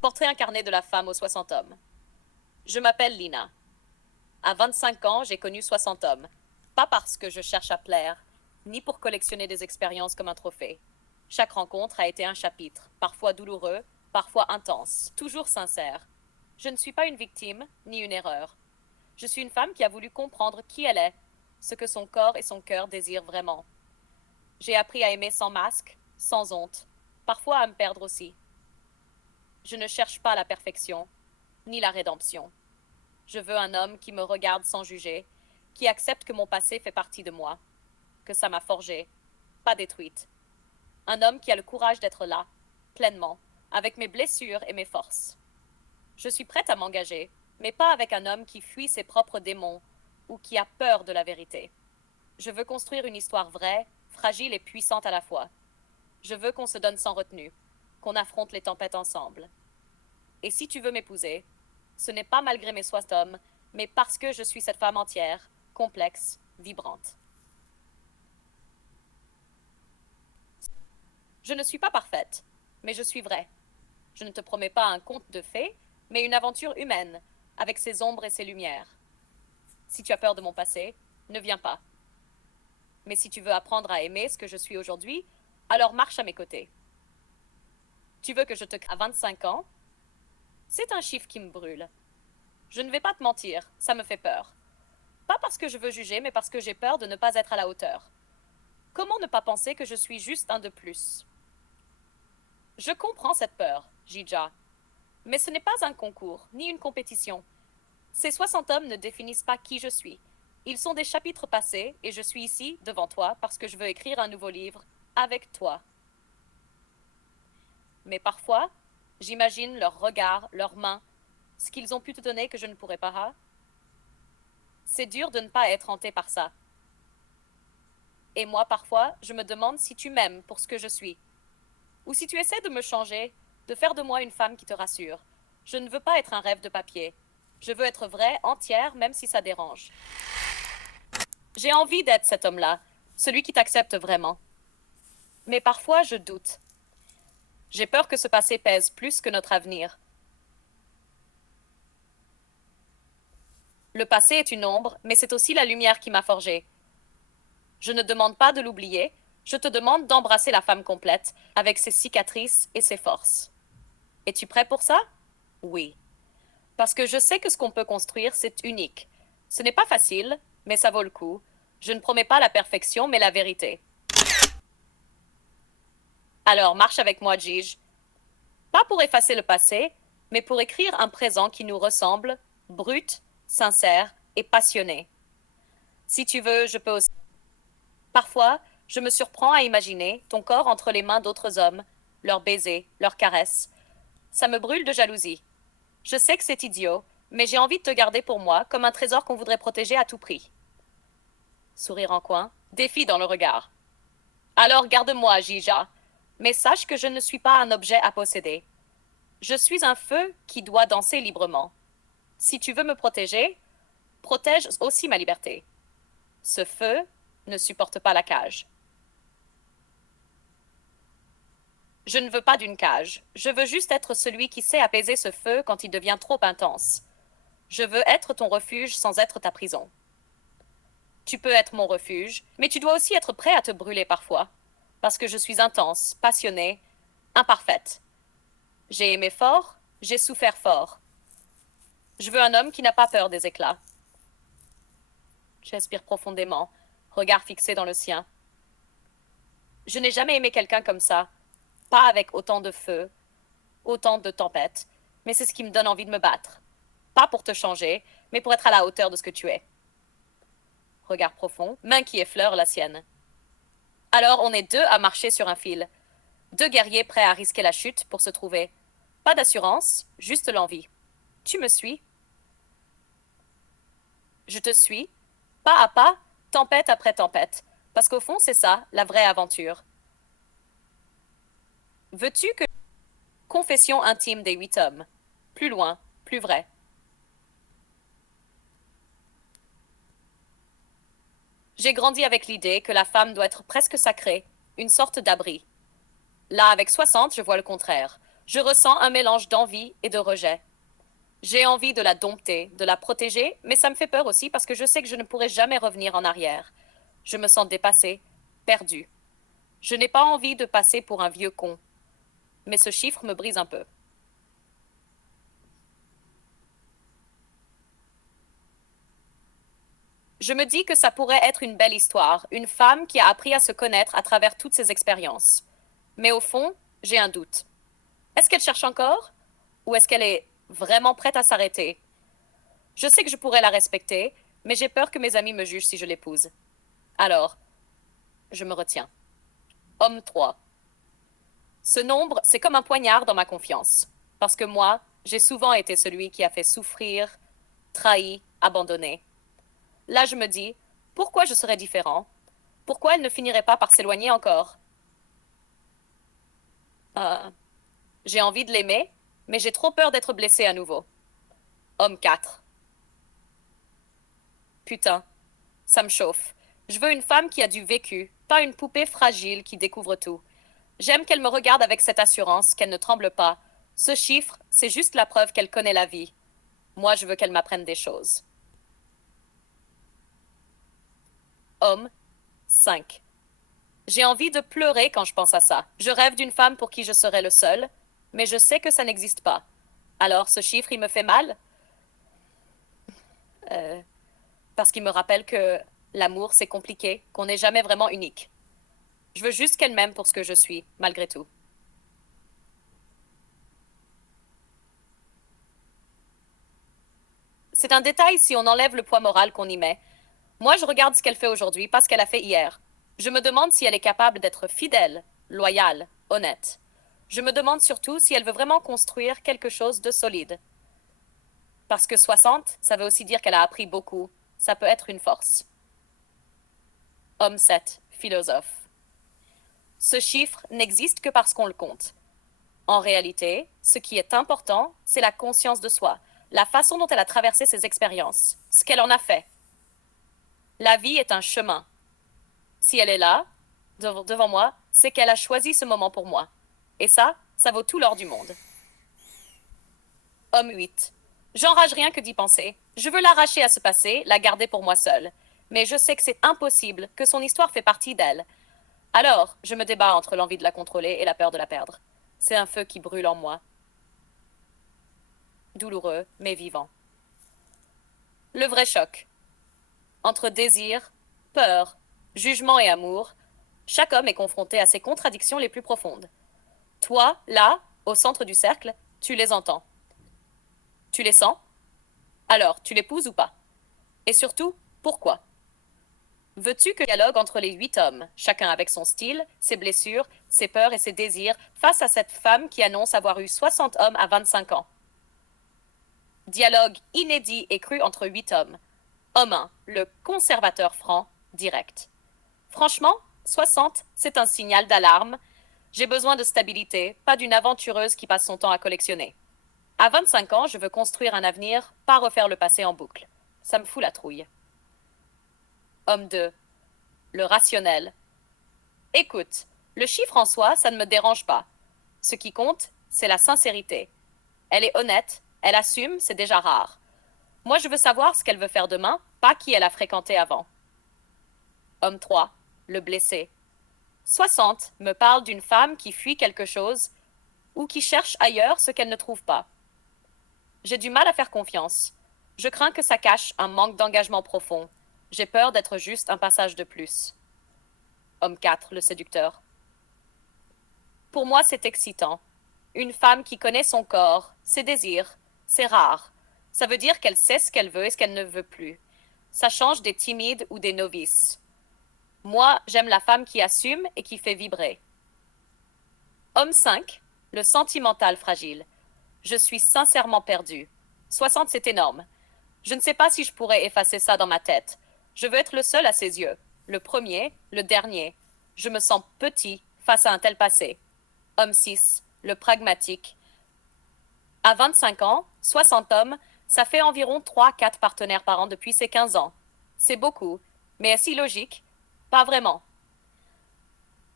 Portrait incarné de la femme aux 60 hommes. Je m'appelle Lina. À 25 ans, j'ai connu 60 hommes. Pas parce que je cherche à plaire, ni pour collectionner des expériences comme un trophée. Chaque rencontre a été un chapitre, parfois douloureux, parfois intense, toujours sincère. Je ne suis pas une victime, ni une erreur. Je suis une femme qui a voulu comprendre qui elle est, ce que son corps et son cœur désirent vraiment. J'ai appris à aimer sans masque, sans honte, parfois à me perdre aussi. Je ne cherche pas la perfection, ni la rédemption. Je veux un homme qui me regarde sans juger, qui accepte que mon passé fait partie de moi, que ça m'a forgée, pas détruite. Un homme qui a le courage d'être là, pleinement, avec mes blessures et mes forces. Je suis prête à m'engager, mais pas avec un homme qui fuit ses propres démons ou qui a peur de la vérité. Je veux construire une histoire vraie, fragile et puissante à la fois. Je veux qu'on se donne sans retenue, qu'on affronte les tempêtes ensemble. Et si tu veux m'épouser, ce n'est pas malgré mes 60 hommes, mais parce que je suis cette femme entière, complexe, vibrante. Je ne suis pas parfaite, mais je suis vraie. Je ne te promets pas un conte de fées, mais une aventure humaine, avec ses ombres et ses lumières. Si tu as peur de mon passé, ne viens pas. Mais si tu veux apprendre à aimer ce que je suis aujourd'hui, alors marche à mes côtés. Tu veux que je te à 25 ans? C'est un chiffre qui me brûle. Je ne vais pas te mentir, ça me fait peur. Pas parce que je veux juger, mais parce que j'ai peur de ne pas être à la hauteur. Comment ne pas penser que je suis juste un de plus? Je comprends cette peur, Jija. Mais ce n'est pas un concours, ni une compétition. Ces 60 hommes ne définissent pas qui je suis. Ils sont des chapitres passés, et je suis ici, devant toi, parce que je veux écrire un nouveau livre, avec toi. Mais parfois, j'imagine leurs regards, leurs mains, ce qu'ils ont pu te donner que je ne pourrais pas. C'est dur de ne pas être hanté par ça. Et moi, parfois, je me demande si tu m'aimes pour ce que je suis. Ou si tu essaies de me changer, de faire de moi une femme qui te rassure. Je ne veux pas être un rêve de papier. Je veux être vraie, entière, même si ça dérange. J'ai envie d'être cet homme-là, celui qui t'accepte vraiment. Mais parfois, je doute. J'ai peur que ce passé pèse plus que notre avenir. Le passé est une ombre, mais c'est aussi la lumière qui m'a forgée. Je ne demande pas de l'oublier, je te demande d'embrasser la femme complète, avec ses cicatrices et ses forces. Es-tu prêt pour ça? Oui. Parce que je sais que ce qu'on peut construire, c'est unique. Ce n'est pas facile, mais ça vaut le coup. Je ne promets pas la perfection, mais la vérité. Alors, marche avec moi, Gige. Pas pour effacer le passé, mais pour écrire un présent qui nous ressemble, brut, sincère et passionné. Si tu veux, je peux aussi. Parfois, je me surprends à imaginer ton corps entre les mains d'autres hommes, leurs baisers, leurs caresses. Ça me brûle de jalousie. Je sais que c'est idiot, mais j'ai envie de te garder pour moi comme un trésor qu'on voudrait protéger à tout prix. Sourire en coin, défi dans le regard. Alors garde-moi, Jija, mais sache que je ne suis pas un objet à posséder. Je suis un feu qui doit danser librement. Si tu veux me protéger, protège aussi ma liberté. Ce feu ne supporte pas la cage. Je ne veux pas d'une cage. Je veux juste être celui qui sait apaiser ce feu quand il devient trop intense. Je veux être ton refuge sans être ta prison. Tu peux être mon refuge, mais tu dois aussi être prêt à te brûler parfois. Parce que je suis intense, passionnée, imparfaite. J'ai aimé fort, j'ai souffert fort. Je veux un homme qui n'a pas peur des éclats. J'inspire profondément, regard fixé dans le sien. Je n'ai jamais aimé quelqu'un comme ça, pas avec autant de feu, autant de tempêtes, mais c'est ce qui me donne envie de me battre. Pas pour te changer, mais pour être à la hauteur de ce que tu es. Regard profond, main qui effleure la sienne. Alors on est deux à marcher sur un fil. Deux guerriers prêts à risquer la chute pour se trouver. Pas d'assurance, juste l'envie. Tu me suis? Je te suis, pas à pas, tempête après tempête. Parce qu'au fond, c'est ça, la vraie aventure. Veux-tu que... Confession intime des 8 hommes. Plus loin, plus vrai. J'ai grandi avec l'idée que la femme doit être presque sacrée, une sorte d'abri. Là, avec 60, je vois le contraire. Je ressens un mélange d'envie et de rejet. J'ai envie de la dompter, de la protéger, mais ça me fait peur aussi parce que je sais que je ne pourrai jamais revenir en arrière. Je me sens dépassée, perdue. Je n'ai pas envie de passer pour un vieux con, mais ce chiffre me brise un peu. Je me dis que ça pourrait être une belle histoire, une femme qui a appris à se connaître à travers toutes ses expériences. Mais au fond, j'ai un doute. Est-ce qu'elle cherche encore? Ou est-ce qu'elle est vraiment prête à s'arrêter? Je sais que je pourrais la respecter, mais j'ai peur que mes amis me jugent si je l'épouse. Alors, je me retiens. Homme 3. Ce nombre, c'est comme un poignard dans ma confiance. Parce que moi, j'ai souvent été celui qui a fait souffrir, trahi, abandonné. Là, je me dis, pourquoi je serais différent? Pourquoi elle ne finirait pas par s'éloigner encore? Euh, j'ai envie de l'aimer, mais j'ai trop peur d'être blessée à nouveau. Homme 4. Putain, ça me chauffe. Je veux une femme qui a du vécu, pas une poupée fragile qui découvre tout. J'aime qu'elle me regarde avec cette assurance, qu'elle ne tremble pas. Ce chiffre, c'est juste la preuve qu'elle connaît la vie. Moi, je veux qu'elle m'apprenne des choses. Homme 5. J'ai envie de pleurer quand je pense à ça. Je rêve d'une femme pour qui je serai le seul, mais je sais que ça n'existe pas. Alors, ce chiffre, il me fait mal, euh, parce qu'il me rappelle que l'amour, c'est compliqué, qu'on n'est jamais vraiment unique. Je veux juste qu'elle m'aime pour ce que je suis, malgré tout. C'est un détail si on enlève le poids moral qu'on y met. Moi, je regarde ce qu'elle fait aujourd'hui, pas ce qu'elle a fait hier. Je me demande si elle est capable d'être fidèle, loyale, honnête. Je me demande surtout si elle veut vraiment construire quelque chose de solide. Parce que 60, ça veut aussi dire qu'elle a appris beaucoup. Ça peut être une force. Homme 7, philosophe. Ce chiffre n'existe que parce qu'on le compte. En réalité, ce qui est important, c'est la conscience de soi, la façon dont elle a traversé ses expériences, ce qu'elle en a fait. La vie est un chemin. Si elle est là, devant moi, c'est qu'elle a choisi ce moment pour moi. Et ça vaut tout l'or du monde. Homme 8. J'enrage rien que d'y penser. Je veux l'arracher à ce passé, la garder pour moi seule. Mais je sais que c'est impossible, que son histoire fait partie d'elle. Alors, je me débat entre l'envie de la contrôler et la peur de la perdre. C'est un feu qui brûle en moi. Douloureux, mais vivant. Le vrai choc. Entre désir, peur, jugement et amour, chaque homme est confronté à ses contradictions les plus profondes. Toi, là, au centre du cercle, tu les entends. Tu les sens? Alors, tu l'épouses ou pas? Et surtout, pourquoi? Veux-tu que le dialogue entre les 8 hommes, chacun avec son style, ses blessures, ses peurs et ses désirs, face à cette femme qui annonce avoir eu 60 hommes à 25 ans? Dialogue inédit et cru entre 8 hommes. Homme 1, le conservateur franc, direct. Franchement, 60, c'est un signal d'alarme. J'ai besoin de stabilité, pas d'une aventureuse qui passe son temps à collectionner. À 25 ans, je veux construire un avenir, pas refaire le passé en boucle. Ça me fout la trouille. Homme 2, le rationnel. Écoute, le chiffre en soi, ça ne me dérange pas. Ce qui compte, c'est la sincérité. Elle est honnête, elle assume, c'est déjà rare. Moi, je veux savoir ce qu'elle veut faire demain, pas qui elle a fréquenté avant. Homme 3, le blessé. 60 me parle d'une femme qui fuit quelque chose ou qui cherche ailleurs ce qu'elle ne trouve pas. J'ai du mal à faire confiance. Je crains que ça cache un manque d'engagement profond. J'ai peur d'être juste un passage de plus. Homme 4, le séducteur. Pour moi, c'est excitant. Une femme qui connaît son corps, ses désirs, c'est rare. Ça veut dire qu'elle sait ce qu'elle veut et ce qu'elle ne veut plus. Ça change des timides ou des novices. Moi, j'aime la femme qui assume et qui fait vibrer. Homme 5, le sentimental fragile. Je suis sincèrement perdue. 60, c'est énorme. Je ne sais pas si je pourrais effacer ça dans ma tête. Je veux être le seul à ses yeux. Le premier, le dernier. Je me sens petit face à un tel passé. Homme 6, le pragmatique. À 25 ans, 60 hommes, ça fait environ 3-4 partenaires par an depuis ses 15 ans. C'est beaucoup, mais est-ce illogique? Pas vraiment.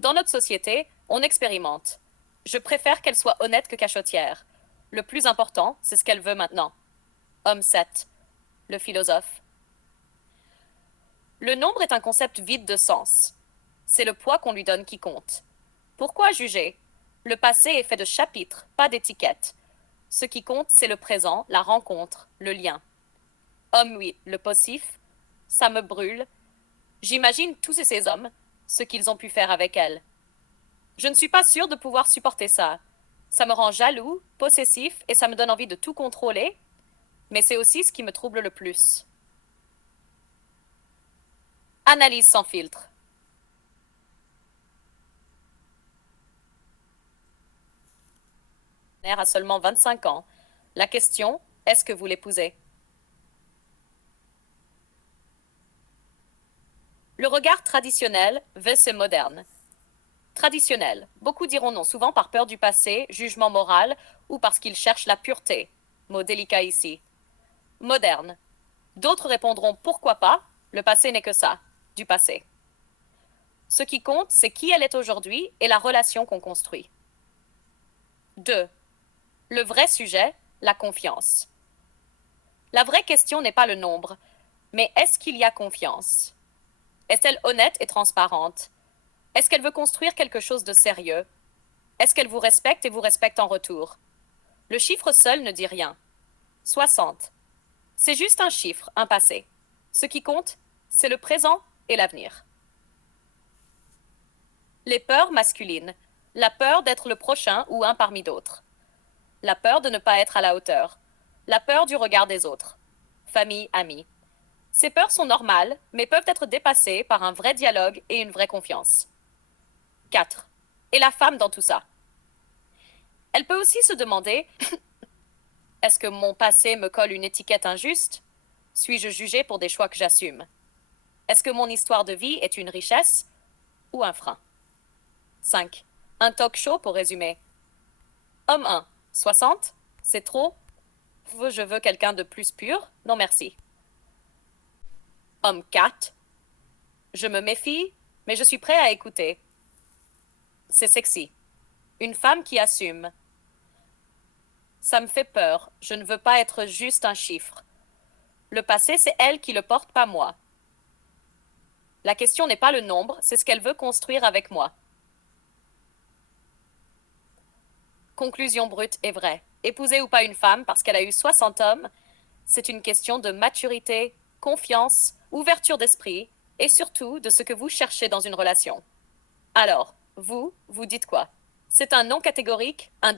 Dans notre société, on expérimente. Je préfère qu'elle soit honnête que cachotière. Le plus important, c'est ce qu'elle veut maintenant. Homme 7. Le philosophe. Le nombre est un concept vide de sens. C'est le poids qu'on lui donne qui compte. Pourquoi juger? Le passé est fait de chapitres, pas d'étiquettes. Ce qui compte, c'est le présent, la rencontre, le lien. Homme 8, le possif. Ça me brûle. J'imagine tous ces hommes, ce qu'ils ont pu faire avec elle. Je ne suis pas sûre de pouvoir supporter ça. Ça me rend jaloux, possessif, et ça me donne envie de tout contrôler, mais c'est aussi ce qui me trouble le plus. Analyse sans filtre. À seulement 25 ans. La question, est-ce que vous l'épousez? Le regard traditionnel vs moderne. Traditionnel. Beaucoup diront non, souvent par peur du passé, jugement moral, ou parce qu'ils cherchent la pureté. Mot délicat ici. Moderne. D'autres répondront pourquoi pas, le passé n'est que ça, du passé. Ce qui compte, c'est qui elle est aujourd'hui et la relation qu'on construit. 2. Le vrai sujet, la confiance. La vraie question n'est pas le nombre, mais est-ce qu'il y a confiance? Est-elle honnête et transparente? Est-ce qu'elle veut construire quelque chose de sérieux? Est-ce qu'elle vous respecte et vous respecte en retour? Le chiffre seul ne dit rien. 60. C'est juste un chiffre, un passé. Ce qui compte, c'est le présent et l'avenir. Les peurs masculines. La peur d'être le prochain ou un parmi d'autres. La peur de ne pas être à la hauteur. La peur du regard des autres. Famille, amis. Ces peurs sont normales, mais peuvent être dépassées par un vrai dialogue et une vraie confiance. 4. Et la femme dans tout ça? Elle peut aussi se demander, est-ce que mon passé me colle une étiquette injuste? Suis-je jugée pour des choix que j'assume? Est-ce que mon histoire de vie est une richesse ou un frein? 5. Un talk show pour résumer. Homme 1. 60? C'est trop? Je veux quelqu'un de plus pur? Non merci. Homme 4. Je me méfie, mais je suis prêt à écouter. C'est sexy. Une femme qui assume. Ça me fait peur. Je ne veux pas être juste un chiffre. Le passé, c'est elle qui le porte, pas moi. La question n'est pas le nombre, c'est ce qu'elle veut construire avec moi. Conclusion brute et vraie. Épouser ou pas une femme parce qu'elle a eu 60 hommes, c'est une question de maturité, confiance, ouverture d'esprit et surtout de ce que vous cherchez dans une relation. Alors, vous dites quoi? C'est un non catégorique, un